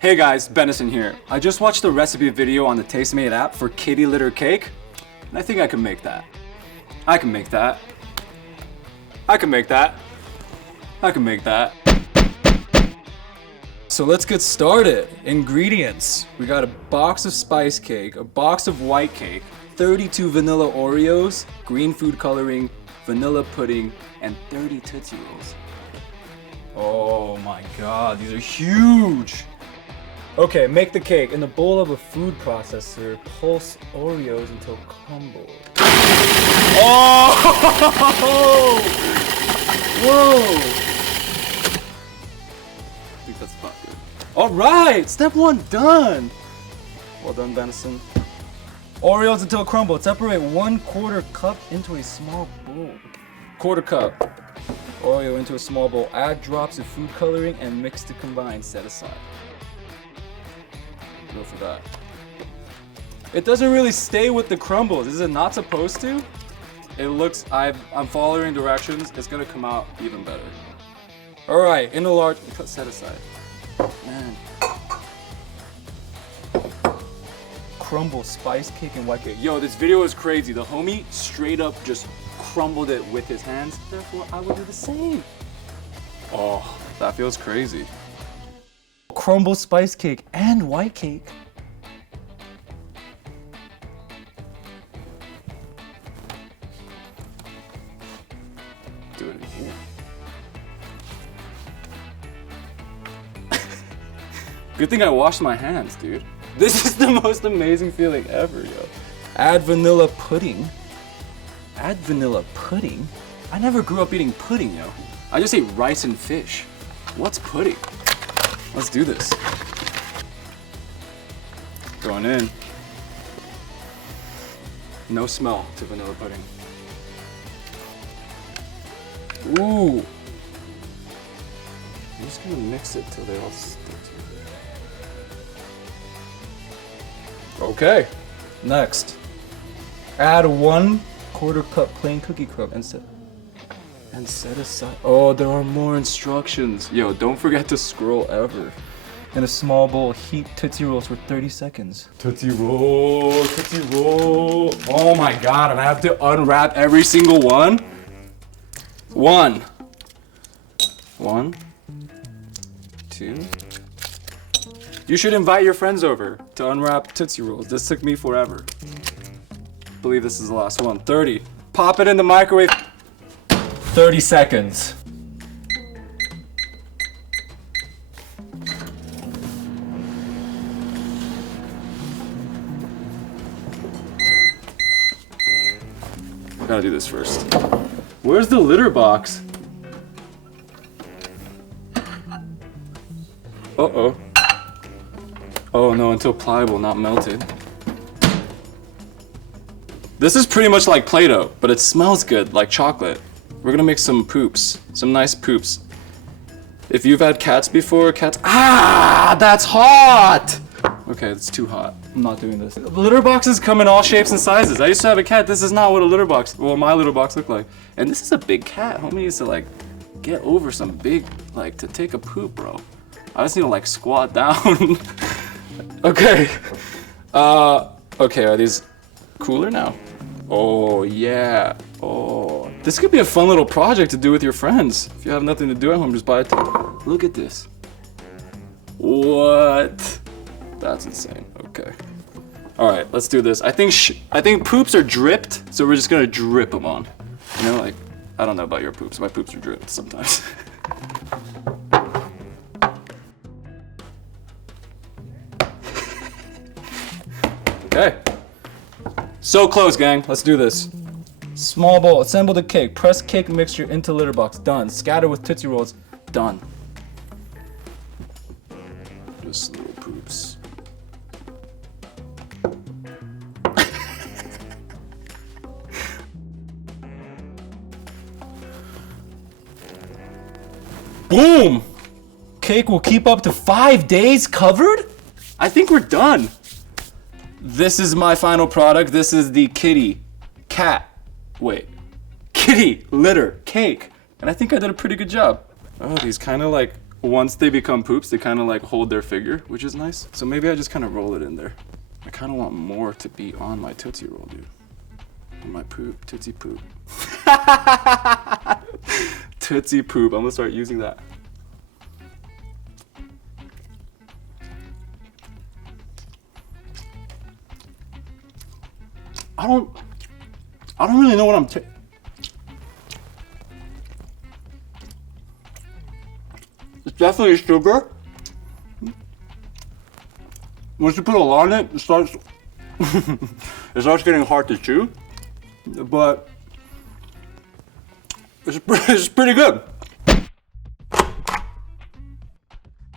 Hey guys, Benison here. I just watched the recipe video on the Tastemade app for kitty litter cake, and I think I can make that. I can make that. I can make that. I can make that. So let's get started. Ingredients. We got a box of spice cake, a box of white cake, 32 vanilla Oreos, green food coloring, vanilla pudding, and 30 Tootsie Rolls. Oh my god, these are huge! Okay, make the cake. In the bowl of a food processor, pulse Oreos until crumbled. Oh! Whoa! I think that's about good. Alright! Step 1 done! Well done, Benison. Oreos until crumbled. Separate 1/4 cup into a small bowl. 1/4 cup. Oreo into a small bowl. Add drops of food coloring and mix to combine. Set aside. Go for that. It doesn't really stay with the crumbles. Is it not supposed to? It looks, I'm following directions. It's gonna come out even better. All right, in a large, set aside. Man. Crumble spice cake and white cake. Yo, this video is crazy. The homie straight up just crumbled it with his hands. Therefore, I will do the same. Oh, that feels crazy. Crumble spice cake and white cake. Do it again. Good thing I washed my hands, dude. This is the most amazing feeling ever, yo. Add vanilla pudding. Add vanilla pudding? I never grew up eating pudding, yo. I just ate rice and fish. What's pudding? Let's do this. Going in. No smell to vanilla pudding. Ooh. I'm just gonna mix it till they all stick together. Okay. Next. Add 1/4 cup plain cookie crumb and set aside. Oh, there are more instructions. Yo, don't forget to scroll ever. In a small bowl, heat Tootsie Rolls for 30 seconds. Tootsie Roll, Tootsie Roll. Oh my god, and I have to unwrap every single one? One, 2. You should invite your friends over to unwrap Tootsie Rolls. This took me forever. I believe this is the last one. 30. Pop it in the microwave. 30 seconds. I gotta do this first. Where's the litter box? Uh-oh. Oh no, until pliable, not melted. This is pretty much like Play-Doh, but it smells good, like chocolate. We're gonna make some poops, some nice poops. If you've had cats before, that's hot! Okay, it's too hot. I'm not doing this. Litter boxes come in all shapes and sizes. I used to have a cat. This is not what a litter box, well, my litter box looked like. And this is a big cat. Homie needs to like get over some big, like to take a poop, bro. I just need to like squat down. Okay. Okay, are these cooler now? Oh yeah. Oh, this could be a fun little project to do with your friends. If you have nothing to do at home, just buy it. Look at this. What? That's insane. Okay. All right, let's do this. I think poops are dripped, so we're just gonna drip them on. You know, like I don't know about your poops. My poops are dripped sometimes. Okay. So close, gang. Let's do this. Small bowl. Assemble the cake. Press cake mixture into litter box. Done. Scatter with Tootsie Rolls. Done. Just little poops. Boom! Cake will keep up to 5 days covered? I think we're done. This is my final product. This is the kitty litter cake. And I think I did a pretty good job. Oh, these kind of like once they become poops, they kind of like hold their figure, which is nice. So maybe I just kind of roll it in there. I kind of want more to be on my Tootsie Roll, dude. On my poop, Tootsie Poop. Tootsie Poop, I'm gonna start using that. I don't really know what I'm It's definitely sugar. Once you put a lot in it, it starts getting hard to chew, but it's pretty good.